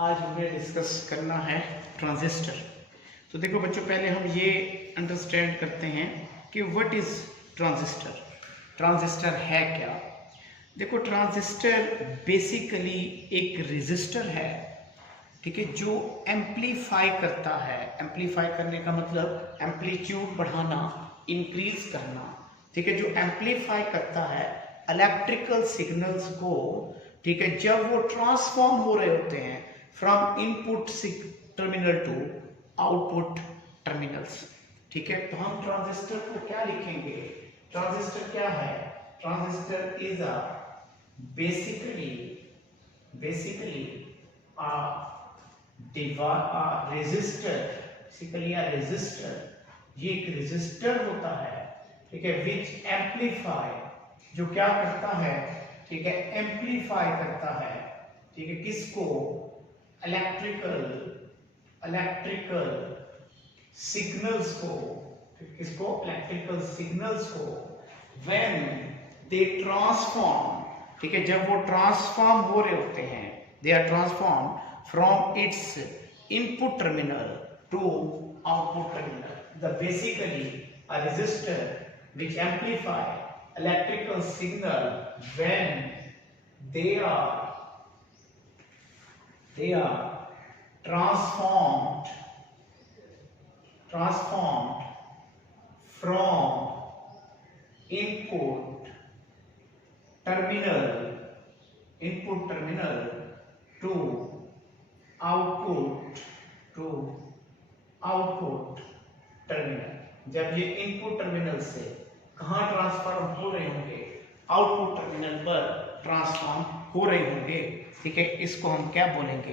आज हमें डिस्कस करना है ट्रांजिस्टर। तो देखो बच्चों, पहले हम ये अंडरस्टैंड करते हैं कि व्हाट इज ट्रांजिस्टर। ट्रांजिस्टर है क्या? देखो, ट्रांजिस्टर बेसिकली एक रेजिस्टर है, ठीक है, जो एम्पलीफाई करता है। एम्पलीफाई करने का मतलब एम्पलीट्यूड बढ़ाना, इंक्रीज करना, ठीक है, जो एम्पलीफाई करता है इलेक्ट्रिकल सिग्नल्स को, ठीक है, जब वो ट्रांसफॉर्म हो रहे होते हैं from input terminal to output terminals. ठीक है, तो हम ट्रांजिस्टर को क्या लिखेंगे? ट्रांजिस्टर क्या है? Transistor is a basically resistor. ये एक रेजिस्टर होता है, ठीक है, विच एम्पलीफाई, जो क्या करता है, ठीक है, एम्पलीफाई करता है, ठीक है, किसको? इलेक्ट्रिकल सिग्नल्स को, किसको? इलेक्ट्रिकल सिग्नल्स को व्हेन दे ट्रांसफॉर्म, ठीक है, जब वो ट्रांसफॉर्म हो रहे होते हैं, they are transform from its input terminal to output terminal. The basically a resistor which amplify electrical signal when they are transformed from input terminal to output terminal. जब ये इनपुट टर्मिनल से कहां transform हो रहे होंगे? Output terminal पर transform हो रहे होंगे, ठीक है, इसको हम क्या बोलेंगे?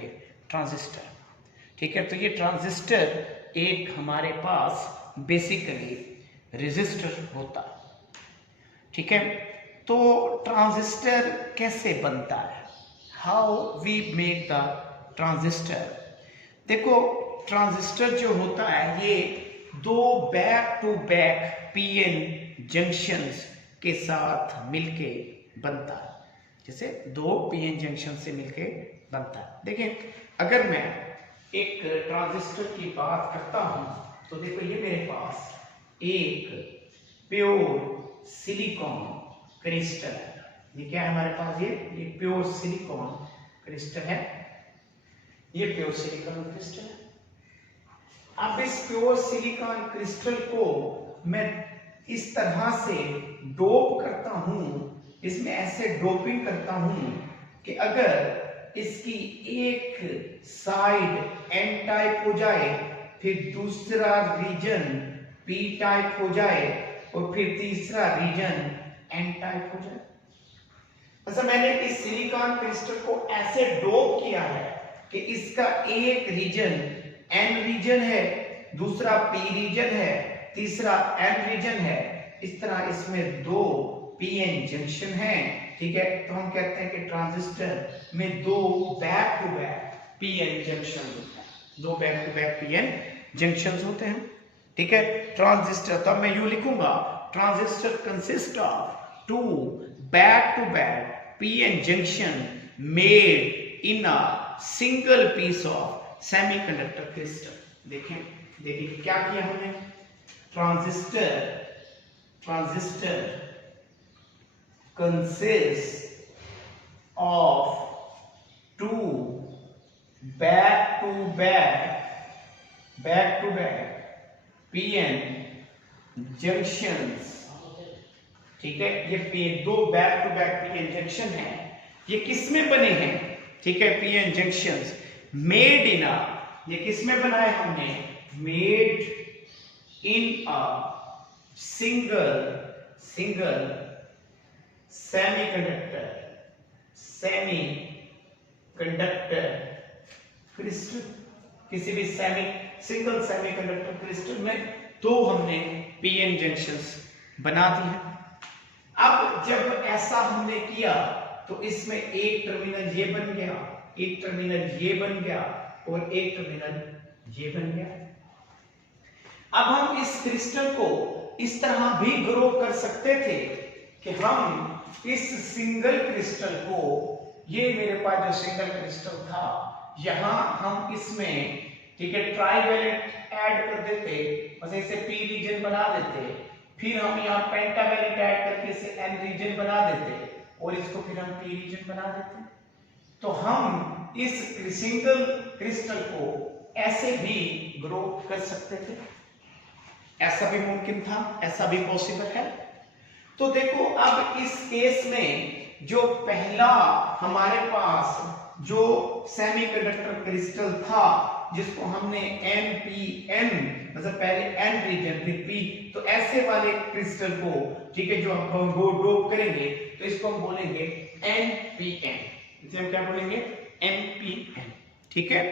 ट्रांजिस्टर। ठीक है, तो ये ट्रांजिस्टर एक हमारे पास बेसिकली रेजिस्टर होता है। ठीक है, तो ट्रांजिस्टर कैसे बनता है? How we make the transistor? देखो, ट्रांजिस्टर जो होता है ये दो back to back PN junctions के साथ मिलके बनता है। जैसे दो पीएन जंक्शन से मिलके बनता है। देखिए, अगर मैं एक ट्रांजिस्टर की बात करता हूं तो देखो, ये मेरे पास एक प्योर सिलिकॉन क्रिस्टल है। ये क्या है हमारे पास? ये प्योर सिलिकॉन क्रिस्टल है। ये प्योर सिलिकॉन क्रिस्टल है। अब इस प्योर सिलिकॉन क्रिस्टल को मैं इस तरह से डोप करता हूं, इसमें ऐसे डोपिंग करता हूं कि अगर इसकी एक साइड एन टाइप हो जाए, फिर दूसरा रीजन पी टाइप हो जाए और फिर तीसरा रीजन एन टाइप हो जाए। अच्छा, मैंने इस सिलिकॉन क्रिस्टल को ऐसे डोप किया है कि इसका एक रीजन एन रीजन है, दूसरा पी रीजन है, तीसरा एन रीजन है। इस तरह इसमें दो पीएन जंक्शन हैं। ठीक है, तो हम कहते हैं कि ट्रांजिस्टर में दो back to back PN junction होते हैं। दो back to back PN junction होते हैं। ठीक है, ट्रांजिस्टर, तो मैं यूं लिखूंगा, transistor consist of two back to back PN junction made in a single piece of semiconductor crystal. देखिए क्या किया हमने? Transistor consists of two back to back pn junctions। ठीक है, ये दो back to back PN junction है। ये किस में बने हैं? ठीक है, PN junctions made in a, ये किस में बनाए हमने? Made in a single semiconductor crystal. किसी भी सिंगल सेमीकंडक्टर क्रिस्टल में दो हमने पीएन जंक्शंस बना दी है। अब जब ऐसा हमने किया तो इसमें एक टर्मिनल ये बन गया, एक टर्मिनल ये बन गया और एक टर्मिनल ये बन गया। अब हम इस क्रिस्टल को इस तरह भी ग्रो कर सकते थे कि हम इस सिंगल क्रिस्टल को, ये मेरे पास जो सिंगल क्रिस्टल था, यहां हम इसमें ठीक है ट्राइवैलेंट ऐड कर देते, बस इसे पी रीजन बना देते, फिर हम यहाँ पेंटावैलेंट ऐड करके इसे एन रीजन बना देते और इसको फिर हम पी रीजन बना देते। तो हम इस सिंगल क्रिस्टल को ऐसे भी ग्रो कर सकते थे, ऐसा भी मुमकिन था, ऐसा भी पॉसिबल है। तो देखो अब इस केस में जो पहला हमारे पास जो सेमीकंडक्टर क्रिस्टल था जिसको हमने NPN मतलब पहले N रीजन फिर P, तो ऐसे वाले क्रिस्टल को ठीक है जो हम डोप करेंगे तो इसको हम बोलेंगे NPN, इसे हम क्या बोलेंगे NPN, ठीक है।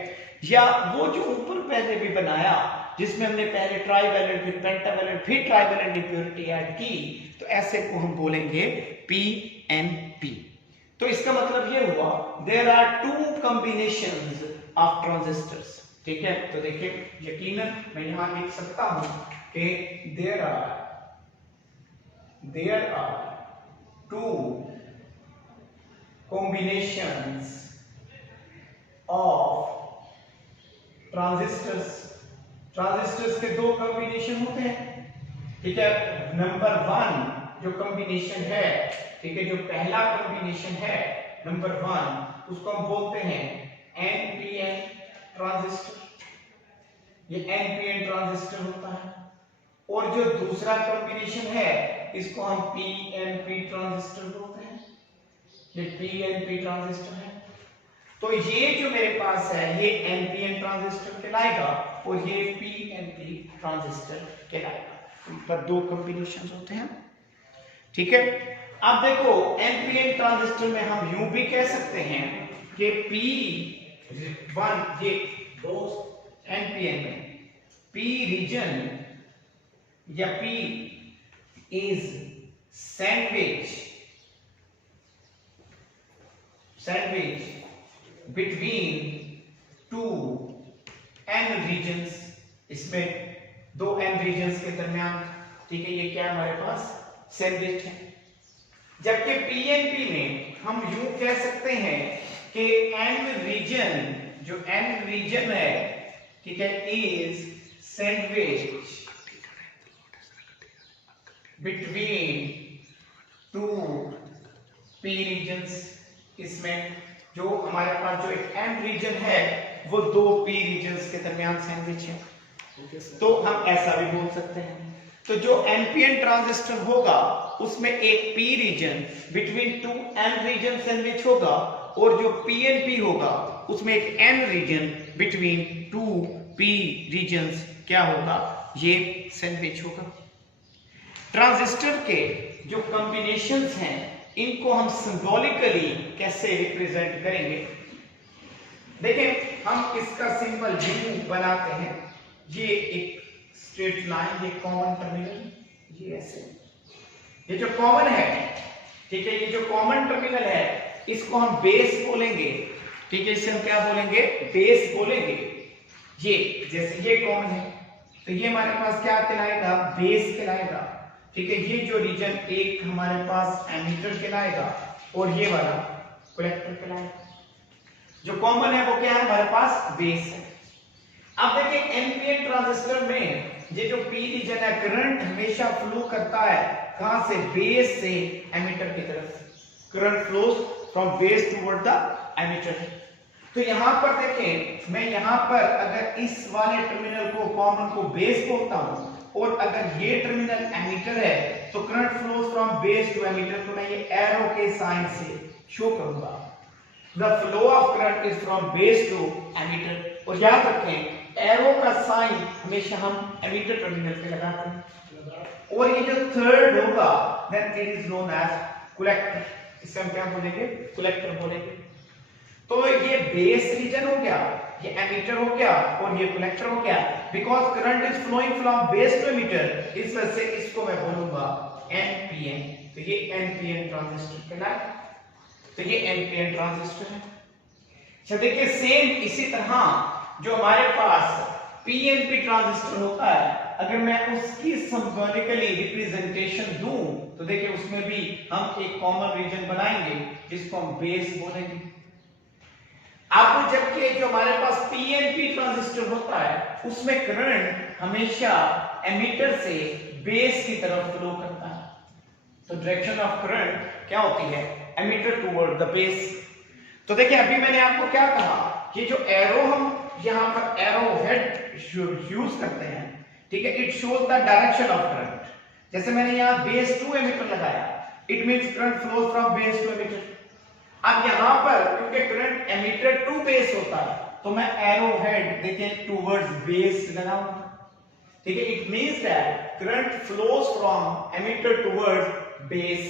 या वो जो ऊपर पहले भी बनाया जिसमें हमने पहले ट्राइवैलेंट फिर पेंटावैलेंट फिर ट्राइवैलेंट इंप्योरिटी ऐड की, तो ऐसे को हम बोलेंगे PNP। तो इसका मतलब ये हुआ there are two combinations of transistors, ठीक है। तो देखिए यकीनन मैं यहां लिख सकता हूं कि there are two combinations of transistors के दो कॉम्बिनेशन होते हैं, ठीक है। नंबर 1 जो कॉम्बिनेशन है, ठीक है, जो पहला कॉम्बिनेशन है नंबर 1 उसको हम बोलते हैं NPN ट्रांजिस्टर, ये NPN ट्रांजिस्टर होता है। और जो दूसरा कॉम्बिनेशन है इसको हम PNP ट्रांजिस्टर बोलते हैं, ये PNP ट्रांजिस्टर है। तो ये जो मेरे पास है ये NPN ट्रांजिस्टर कहलाएगा और ये PNP ट्रांजिस्टर कहलाएगा। पर दो कॉम्बिनेशंस होते हैं, ठीक है। अब देखो NPN ट्रांजिस्टर में हम यूं भी कह सकते हैं कि P1 ये दो NPN में P रीजन या P is sandwich between two N regions, इसमें दो N रीजन्स के दरमियान, ठीक है, ये क्या हमारे पास सैंडविच है। जबकि PNP में हम यूं कह सकते हैं कि N रीजन जो N रीजन है, ठीक है, is sandwich between two P regions, इसमें जो हमारे पास जो एक N रीजन है वो दो P रीजन्स के दरमियान सैंडविच है, तो हम ऐसा भी बोल सकते हैं। तो जो NPN ट्रांजिस्टर होगा उसमें एक P region between two N region सैंडविच होगा और जो PNP होगा उसमें एक N region between two P regions क्या होगा, ये सैंडविच होगा। ट्रांजिस्टर के जो कॉम्बिनेशंस हैं इनको हम सिंबॉलिकली कैसे रिप्रेजेंट करेंगे, देखें हम इसका सिंबल U बनाते हैं, ये एक स्ट्रेट लाइन, ये कॉमन टर्मिनल, ये ऐसे, ये जो कॉमन है, ठीक है, ये जो कॉमन टर्मिनल है इसको हम बेस बोलेंगे, ठीक है, इसे हम क्या बोलेंगे, बेस बोलेंगे। ये जैसे ये कॉमन है तो ये हमारे पास क्या कहलाएगा, बेस कहलाएगा, ठीक है। ये जो रीजन एक हमारे पास एमीटर कहलाएगा और ये वाला कलेक्टर कहलाएगा। जो कॉमन है वो क्या है, हमारे पास बेस है। अब देखिए NPN ट्रांजिस्टर में ये जो P रीजन है करंट हमेशा फ्लो करता है कहां से, बेस से एमीटर की तरफ, current flows from base toward the emitter. तो यहां पर देखें मैं यहां पर अगर इस वाले टर्मिनल को कॉमन को बेस बोलता हूं और अगर ये टर्मिनल एमीटर है तो current flows from base to emitter, तो मैं ये एरो के साइन से शो करूंगा the flow of current is from base to emitter। और याद रखें एरो का साइन हमेशा हम एमीटर टर्मिनल पे लगाते हैं। और ये जो थर्ड होगा then it is known as collector, इसे हम क्या बोलेंगे, कलेक्टर बोलेंगे। तो ये बेस रीजन हो गया, ये एमीटर हो गया और ये कलेक्टर हो गया। Because current is flowing from base to emitter, इस वजह से इसको मैं बोलूंगा NPN। तो ये NPN ट्रांजिस्टर कहलाएगा, तो ये NPN ट्रांजिस्टर है। अच्छा देखिए सेम इसी तरह जो हमारे पास PNP ट्रांजिस्टर होता है, अगर मैं उसकी सिंबॉलिकली रिप्रेजेंटेशन दूं तो देखिए उसमें भी हम एक कॉमन रीजन बनाएंगे जिसको हम बेस बोलेंगे। अब जबकि जो हमारे पास पीएनपी ट्रांजिस्टर होता है उसमें करंट हमेशा एमिटर से बेस की तरफ फ्लो करता है। तो डायरेक्शन ऑफ करंट क्या होती है, एमिटर टुवर्ड द बेस। तो देखिए अभी मैंने आपको क्या कहा कि जो एरो हम यहां पर एरो हेड यूज करते हैं, ठीक है, it shows the direction of current. जैसे मैंने यहां बेस टू एमिटर लगाया, it means current flows from base to emitter. अब यहां पर क्योंकि करंट एमिटर टू बेस होता है तो मैं एरो हेड देखिए टुवर्ड्स बेस लगाऊंगा, ठीक है। It means that current flows from emitter towards base.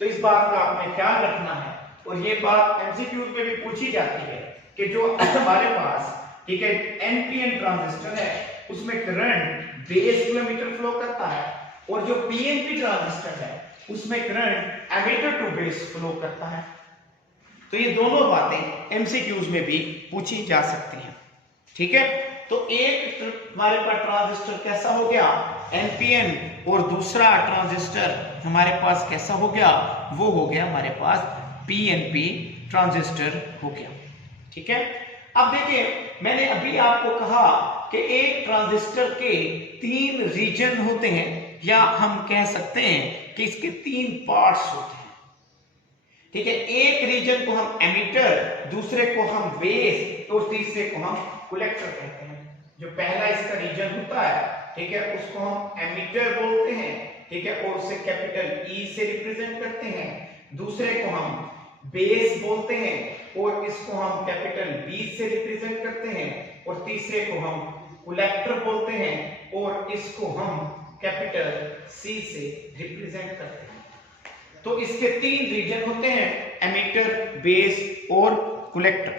तो इस बात का आपने ख्याल रखना है, और ये बात एमसीक्यू में भी पूछी जाती है कि जो हमारे पास, ठीक है, एनपीएन ट्रांजिस्टर है उसमें current base to emitter flow करता है, और जो पीएनपी ट्रांजिस्टर है उसमें current emitter to base flow करता है। तो ये दोनों बातें एमसीक्यूज में भी पूछी जा सकती हैं, ठीक है। तो एक हमारे पास ट्रांजिस्टर कैसा हो गया, एनपीएन, और दूसरा ट्रांजिस्टर हमारे पास कैसा हो गया, वो हो गया हमारे पास पीएनपी ट्रांजिस्टर हो गया, ठीक है। अब देखिए मैंने अभी आपको कहा कि एक ट्रांजिस्टर के 3 रीजन होते हैं, या हम कह सकते हैं कि इसके 3 पार्ट्स होते हैं, ठीक है। एक रीजन को हम एमिटर, दूसरे को हम बेस, और तीसरे को हम कलेक्टर कहते हैं। जो पहला इसका रीजन होता है, ठीक है, उसको हम एमिटर बोलते हैं, ठीक है, और उसे कैपिटल ई से रिप्रेजेंट करते हैं। दूसरे को हम बेस बोलते हैं और इसको हम कैपिटल बी से रिप्रेजेंट करते हैं, और तीसरे को हम कलेक्टर बोलते हैं और इसको हम कैपिटल सी से रिप्रेजेंट करते हैं। तो इसके 3 रीजन होते हैं, एमिटर, बेस और कलेक्टर।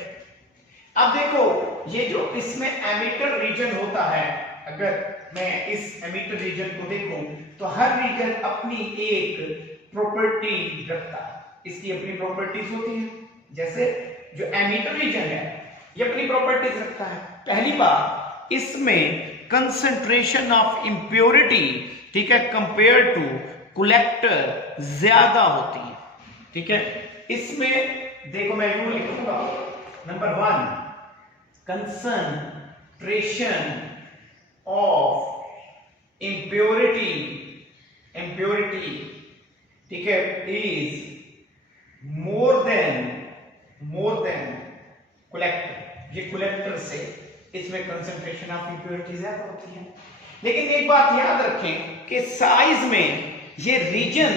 अब देखो ये जो इसमें एमिटर रीजन होता है, अगर मैं इस एमिटर रीजन को देखूं तो हर रीजन अपनी एक प्रॉपर्टी रखता है, इसकी अपनी प्रॉपर्टीज होती हैं। जैसे जो एमिटर रीजन है ये अपनी प्रॉपर्टीज रखता है। पहली बात, इसमें कंसंट्रेशन ऑफ इंप्योरिटी, ठीक है, कंपेयर टू कलेक्टर ज्यादा होती है, ठीक है। इसमें देखो मैं यूं लिखूंगा, नंबर 1, कंसंट्रेशन ऑफ इंप्योरिटी, ठीक है, इज मोर देन कलेक्टर। ये कलेक्टर से इसमें कंसंट्रेशन ऑफ इंप्योरिटी ज्यादा होती है। लेकिन एक बात याद रखें कि साइज में ये रीजन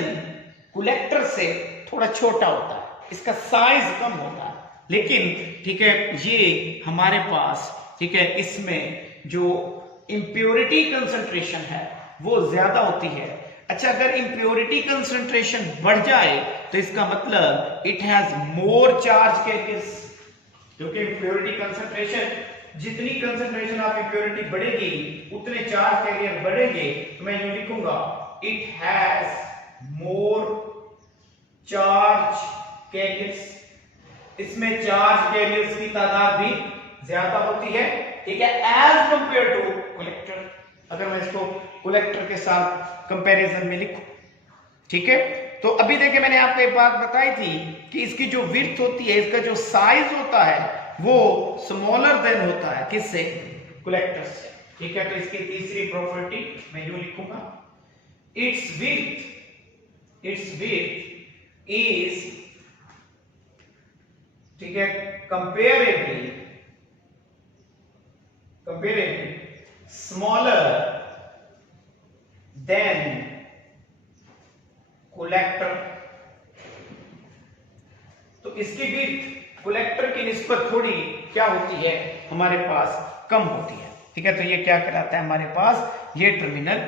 कलेक्टर से थोड़ा छोटा होता है, इसका साइज कम होता है, लेकिन ठीक है ये हमारे पास, ठीक है, इसमें जो इंप्योरिटी कंसंट्रेशन है वो ज्यादा होती है। अच्छा, अगर इंप्योरिटी कंसंट्रेशन बढ़ जाए तो इसका मतलब it has more charge carriers, क्योंकि इंप्योरिटी कंसंट्रेशन, जितनी कंसंट्रेशन ऑफ इंप्योरिटी बढ़ेगी उतने चार्ज कैरियर बढ़ेंगे। तो मैं यूं लिखूंगा, it has more charge carriers. इसमें चार्ज कैरियर्स की तादाद भी ज्यादा होती है, ठीक है, एज कंपेयर टू कलेक्टर। अगर मैं इसको कलेक्टर के साथ कंपैरिजन में लिखूं, ठीक है। तो अभी देखिए मैंने आपको एक बात बताई थी कि इसकी जो विड्थ होती है, इसका जो साइज होता है वो स्मॉलर देन होता है, किससे, कलेक्टर से, ठीक है। तो इसकी तीसरी प्रॉपर्टी मैं यूं लिखूंगा, इट्स विड्थ इज, ठीक है, कंपेरेबली स्मॉलर देन कलेक्टर। तो इसकी विड्थ कलेक्टर की निस्बत थोड़ी क्या होती है, हमारे पास कम होती है, ठीक है। तो ये क्या कहलाता है हमारे पास, ये टर्मिनल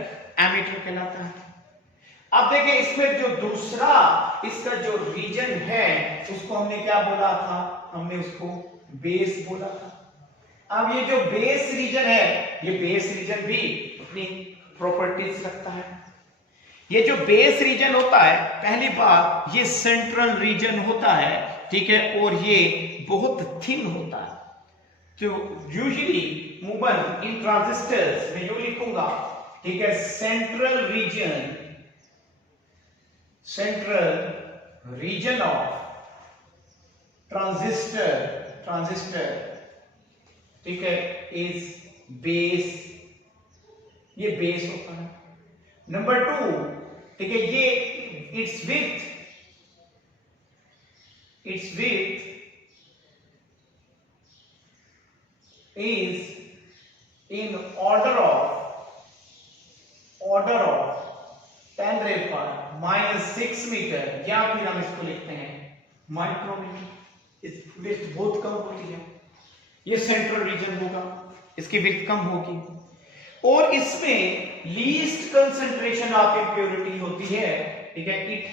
एमिटर कहलाता है। अब देखिए इसमें जो दूसरा इसका जो रीजन है उसको हमने क्या बोला था, हमने उसको बेस बोला था। अब ये जो बेस रीजन है, ये बेस रीजन भी अपनी प्रॉपर्टीज रखता है। ये जो बेस रीजन होता है, पहली बात ये सेंट्रल रीजन होता है, ठीक है, और ये बहुत थिन होता है। तो यूजुअली मूवमेंट इन ट्रांजिस्टर्स में यूं लिखूंगा, ठीक है, सेंट्रल रीजन ऑफ ट्रांजिस्टर ठीक है, इज बेस, ये बेस होता है। नंबर 2, ठीक है, ये it's width is in order of 10 raised power -6 metre, या फिर हम इसको लिखते हैं माइक्रोमीटर। इस विड्थ बहुत कम होती है, ये सेंट्रल रीजन होगा, इसकी विड्थ कम होगी, और इसमें लीस्ट कंसंट्रेशन ऑफ इंप्योरिटी होती है, ठीक है। It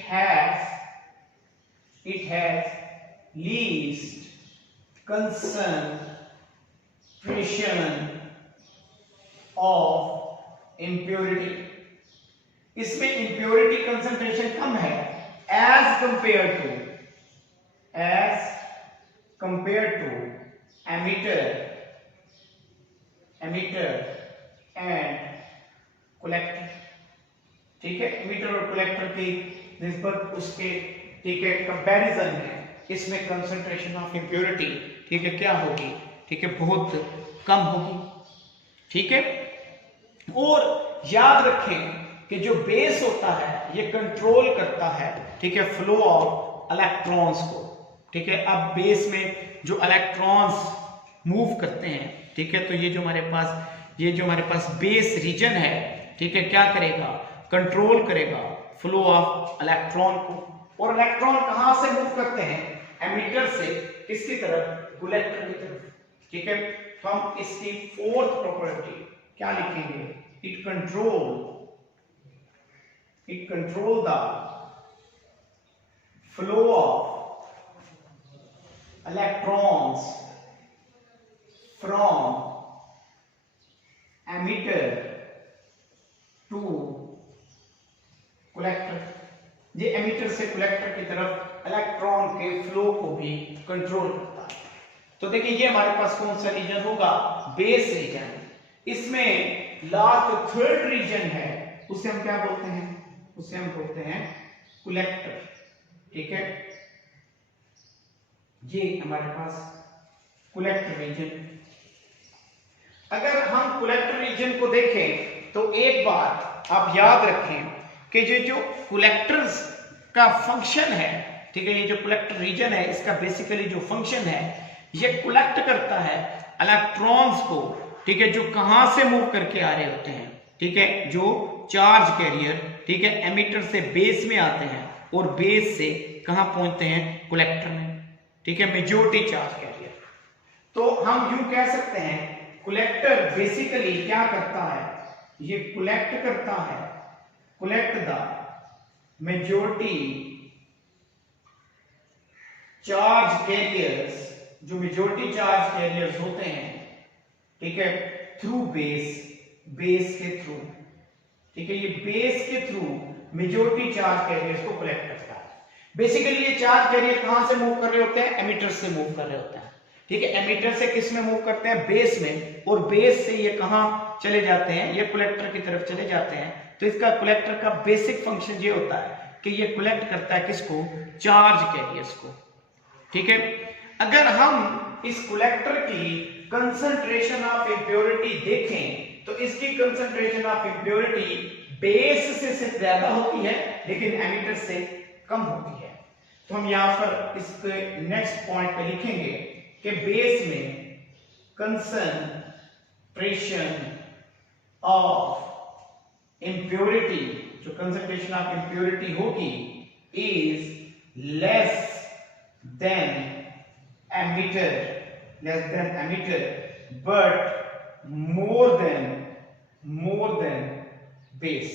has least concentration of impurity, इसमें इंप्योरिटी कंसंट्रेशन कम है as compare to emitter and collector, ठीक है। एमिटर और कलेक्टर की निस्बत उसके, ठीक है, कंपैरिजन है, इसमें कंसंट्रेशन ऑफ इंप्योरिटी, ठीक है, क्या होगी, ठीक है, बहुत कम होगी, ठीक है। और याद रखें कि जो बेस होता है ये कंट्रोल करता है, ठीक है, फ्लो ऑफ इलेक्ट्रॉन्स को, ठीक है। अब बेस में जो इलेक्ट्रॉन्स मूव करते हैं, ठीक है, तो ये जो हमारे पास बेस रीजन है, ठीक है, क्या करेगा, कंट्रोल करेगा फ्लो ऑफ इलेक्ट्रॉन को। और इलेक्ट्रॉन कहां से मूव करते हैं, एमिटर से किसकी तरफ, कलेक्टर की तरफ, ठीक है। तो हम इसकी फोर्थ प्रॉपर्टी क्या लिखेंगे, it control the flow of electrons from emitter to collector, ये एमिटर से कलेक्टर की तरफ इलेक्ट्रॉन के फ्लो को भी कंट्रोल करता है। तो देखिए ये हमारे पास कौन सा रीजन होगा, बेस रीजन। इसमें लास्ट थर्ड रीजन है, उसे हम क्या बोलते हैं, उसे हम बोलते हैं कलेक्टर, ठीक है। ये हमारे पास कलेक्टर रीजन। अगर हम कलेक्टर रीजन को देखें तो एक बात आप याद रखें कि जो कलेक्टर्स का फंक्शन है, ठीक है, ये जो कलेक्टर रीजन है इसका बेसिकली जो फंक्शन है, ये कलेक्ट करता है इलेक्ट्रॉन्स को, ठीक है, जो कहां से मूव करके आ रहे होते हैं, ठीक है, जो चार्ज कैरियर, ठीक है, एमिटर से बेस में आते हैं और बेस से कहां पहुंचते हैं, कलेक्टर में, ठीक है, मेजॉरिटी चार्ज कैरियर। तो हम यूं कह सकते हैं कलेक्टर बेसिकली क्या करता है, ये कलेक्ट करता है, collect the majority charge carriers, जो मेजॉरिटी चार्ज कैरियर्स होते हैं, ठीक है, थ्रू बेस के थ्रू, ठीक है, ये बेस के थ्रू मेजॉरिटी चार्ज कैरियर्स को कलेक्ट करता है। बेसिकली ये चार्ज कैरियर कहां से मूव कर रहे होते हैं, एमिटर से मूव कर रहे होते हैं, ठीक है। एमिटर से किस में मूव करते हैं, बेस में, और बेस से ये कहां चले जाते हैं, ये कलेक्टर की तरफ चले जाते हैं। तो इसका कलेक्टर का बेसिक फंक्शन ये होता है कि ये कलेक्ट करता है किसको, चार्ज कैरियर्स को, ठीक है। अगर हम इस कलेक्टर की कंसंट्रेशन ऑफ इंप्योरिटी देखें तो इसकी कंसंट्रेशन ऑफ इंप्योरिटी बेस से ज्यादा होती है लेकिन एमिटर से कम होती है। तो हम यहां पर इसके नेक्स्ट पॉइंट पे लिखेंगे कि बेस में कंसंट्रेशन ऑफ इंप्योरिटी, जो कंसंट्रेशन ऑफ इंप्योरिटी होगी, is less than emitter but more than base.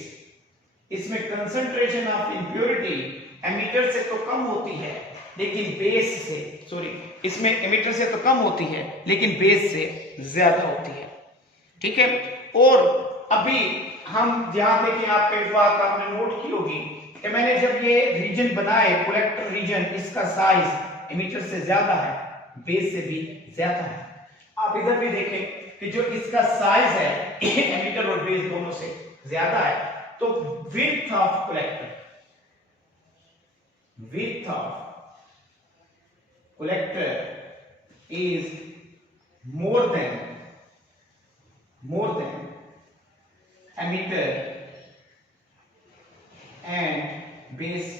इसमें कंसंट्रेशन ऑफ इंप्योरिटी एमिटर से तो कम होती है लेकिन बेस से, इसमें एमिटर से तो कम होती है लेकिन बेस से ज्यादा होती है, ठीक है। और अभी हम ध्यान दें कि आपको एक बात आपने नोट की होगी कि मैंने जब ये रीजन बनाए, कलेक्टर रीजन, इसका साइज एमिटर से ज्यादा है, बेस से भी ज्यादा है। आप इधर भी देखें कि जो इसका साइज है एमिटर और बेस दोनों से ज्यादा है, तो width of collector is more than emitter and base।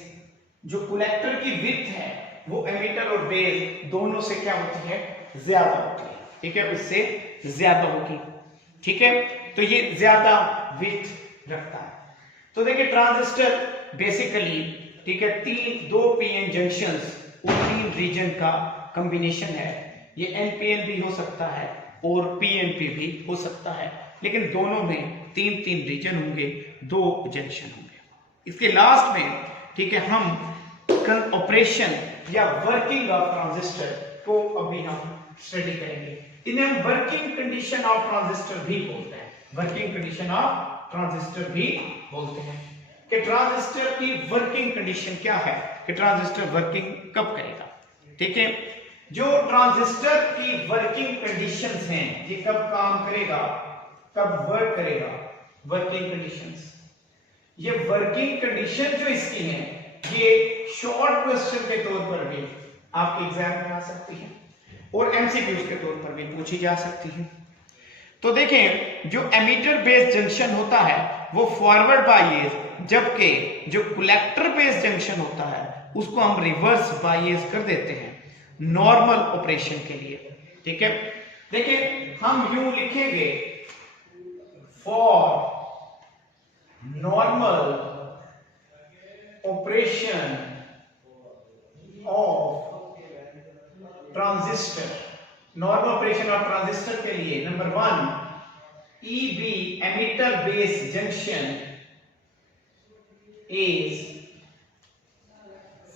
जो कलेक्टर की विड्थ है वो एमिटर और बेस दोनों से क्या होती है, ज्यादा होती है, ठीक है, उससे ज्यादा होगी, ठीक है। तो ये ज्यादा विड्थ रखता है। तो देखिए ट्रांजिस्टर बेसिकली, ठीक है, दो पीएन जंक्शंस और 3 रीजन का कॉम्बिनेशन है। ये एनपीएन भी हो सकता है और पीएनपी भी हो सकता है, लेकिन दोनों में 3 रीजन होंगे, 2 जंक्शन होंगे। इसके लास्ट में, ठीक है, हम ऑपरेशन या वर्किंग ऑफ ट्रांजिस्टर को अभी हम स्टडी करेंगे। इन्हें हम वर्किंग कंडीशन ऑफ ट्रांजिस्टर भी बोलते हैं, वर्किंग कंडीशन ऑफ ट्रांजिस्टर भी बोलते हैं। कि ट्रांजिस्टर की वर्किंग कंडीशन क्या है, कि ट्रांजिस्टर वर्किंग कब करेगा, ठीक है। जो ट्रांजिस्टर की वर्किंग कंडीशंस हैं, ये कब काम करेगा, कब वर्क करेगा, वर्किंग कंडीशंस। ये वर्किंग कंडीशन जो इसकी है, ये शॉर्ट क्वेश्चन के तौर पर भी आपके एग्जाम में आ सकती है और एमसीक्यूज के तौर पर भी पूछी जा सकती है। तो देखें, जो एमीटर बेस जंक्शन होता है वो फॉरवर्ड बायस, जबकि जो कलेक्टर बेस जंक्शन होता है उसको हम रिवर्स बायस कर देते हैं नॉर्मल ऑपरेशन के लिए, ठीक है। देखिए हम यूं लिखेंगे, for normal operation of transistor, normal operation of transistor के लिए number 1, EB emitter base junction is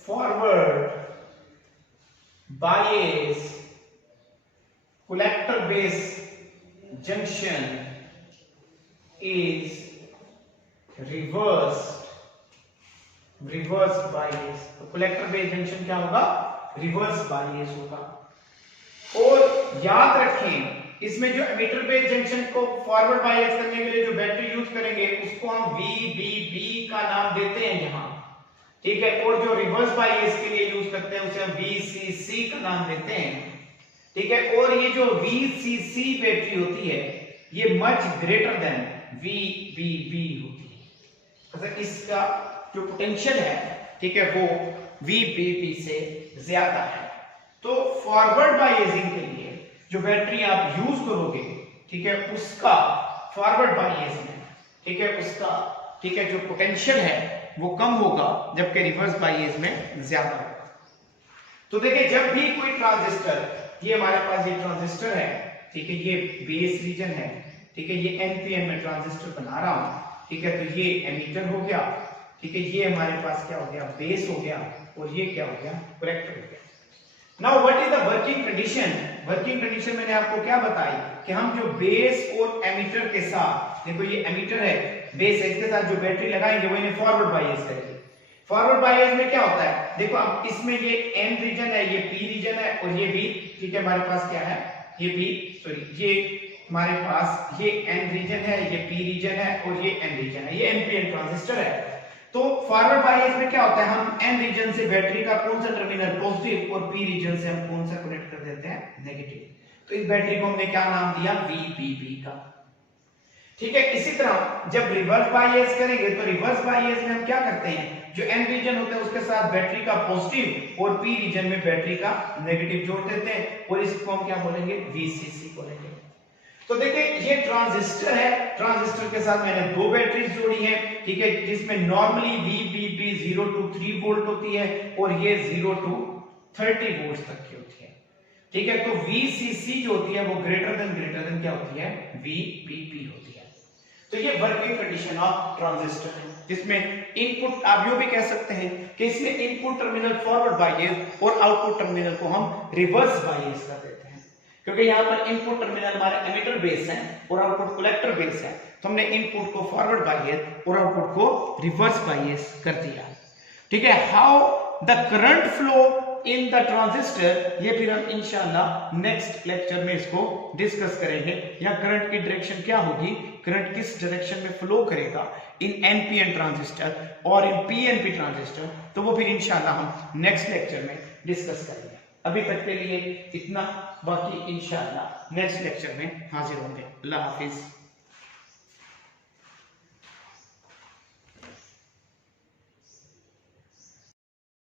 forward bias, collector base junction is reverse bias। तो collector base junction क्या होगा, रिवर्स बायस होगा। और याद रखें, इसमें जो एमिटर बेस जंक्शन को फॉरवर्ड बायस करने के लिए जो बैटरी यूज करेंगे उसको हम VBB का नाम देते हैं यहां, ठीक है। और जो रिवर्स बायस के लिए यूज करते हैं उसे हम VCC का नाम देते हैं, ठीक है। और ये जो VCC बैटरी होती है ये मच ग्रेटर देन VBB होती है। मतलब इसका जो पोटेंशियल है, ठीक है, वो VBB से ज्यादा है। तो फॉरवर्ड बायसिंग के लिए जो बैटरी आप यूज करोगे, ठीक है, उसका फॉरवर्ड बायस में, ठीक है, उसका, ठीक है, जो पोटेंशियल है वो कम होगा, जबकि रिवर्स बायस में ज्यादा होगा। तो देखिए जब भी कोई ट्रांजिस्टर, ये हमारे पास ये ट्रांजिस्टर है, ठीक है, ये बेस रीजन है, ठीक है, ये एनपीएन में ट्रांजिस्टर बना रहा हूं, ठीक है। तो ये एमीटर हो गया, ठीक है, ये हमारे पास क्या हो गया, बेस हो गया, और ये क्या हो गया, कलेक्टर हो गया। Now what is the working condition. Working condition मैंने आपको क्या बताई कि हम जो बेस और एमीटर के साथ, देखो ये एमीटर है, बेस है, इसके साथ जो बैटरी लगाएंगे वो इन्हें फॉरवर्ड बायस करेंगे। फॉरवर्ड बायस में क्या होता है, देखो अब इसमें ये एन रीजन है, ये पी रीजन है, और ये भी, ठीक है, हमारे पास क्या है, ये पी, सॉरी, ये हमारे पास ये एन रीजन है, ये पी रीजन है, और ये एन रीजन है, ये एनपीएन ट्रांजिस्टर है। तो फॉरवर्ड बायस में क्या होता है, हम एन रीजन से बैटरी का कौन सा टर्मिनल पॉजिटिव और पी रीजन से हम कौन सा कनेक्ट कर देते हैं, नेगेटिव। तो इस बैटरी को हमने क्या नाम दिया, VBB का, ठीक है। इसी तरह जब रिवर्स बायस करेंगे तो रिवर्स बायस में हम क्या करते हैं, जो एन रीजन होता है उसके साथ बैटरी का पॉजिटिव और पी रीजन में बैटरी का नेगेटिव जोड़ देते हैं, और इसको हम क्या बोलेंगे, VCC बोलेंगे। तो देखिए ये ट्रांजिस्टर है, ट्रांजिस्टर के साथ मैंने 2 बैटरीज जोड़ी हैं, ठीक है, जिसमें नॉर्मली VBB 0 to 3 वोल्ट होती है और ये 0 to 30 वोल्ट तक की होती है, ठीक है। तो VCC जो होती है वो ग्रेटर देन क्या होती है, VBB होती है। तो ये वर्किंग कंडीशन ऑफ ट्रांजिस्टर है, जिसमें इनपुट, आप यो भी कह सकते हैं कि इसमें इनपुट टर्मिनल फॉरवर्ड बायस और आउटपुट टर्मिनल को हम रिवर्स बायस कर देते हैं, क्योंकि यहाँ पर इनपुट टर्मिनल हमारे एमिटर बेस है और आउटपुट कलेक्टर बेस है। तो हमने इनपुट को फॉरवर्ड बायस और आउटपुट को रिवर्स बायस कर दिया, ठीक है। How the current flow in the transistor, ये फिर हम इंशाल्लाह नेक्स्ट लेक्चर में इसको डिस्कस करेंगे। या करंट की डायरेक्शन क्या होगी, करंट किस डायरेक्शन में फ्लो करेगा इन एनपीएन ट्रांजिस्टर और इन पीएनपी ट्रांजिस्टर, तो वो फिर इंशाल्लाह हम नेक्स्ट लेक्चर में डिस्कस करेंगे। अभी तक के लिए इतना, बाकी इंशाअल्लाह नेक्स्ट लेक्चर में हाजिर होंगे। अल्लाह हाफिज।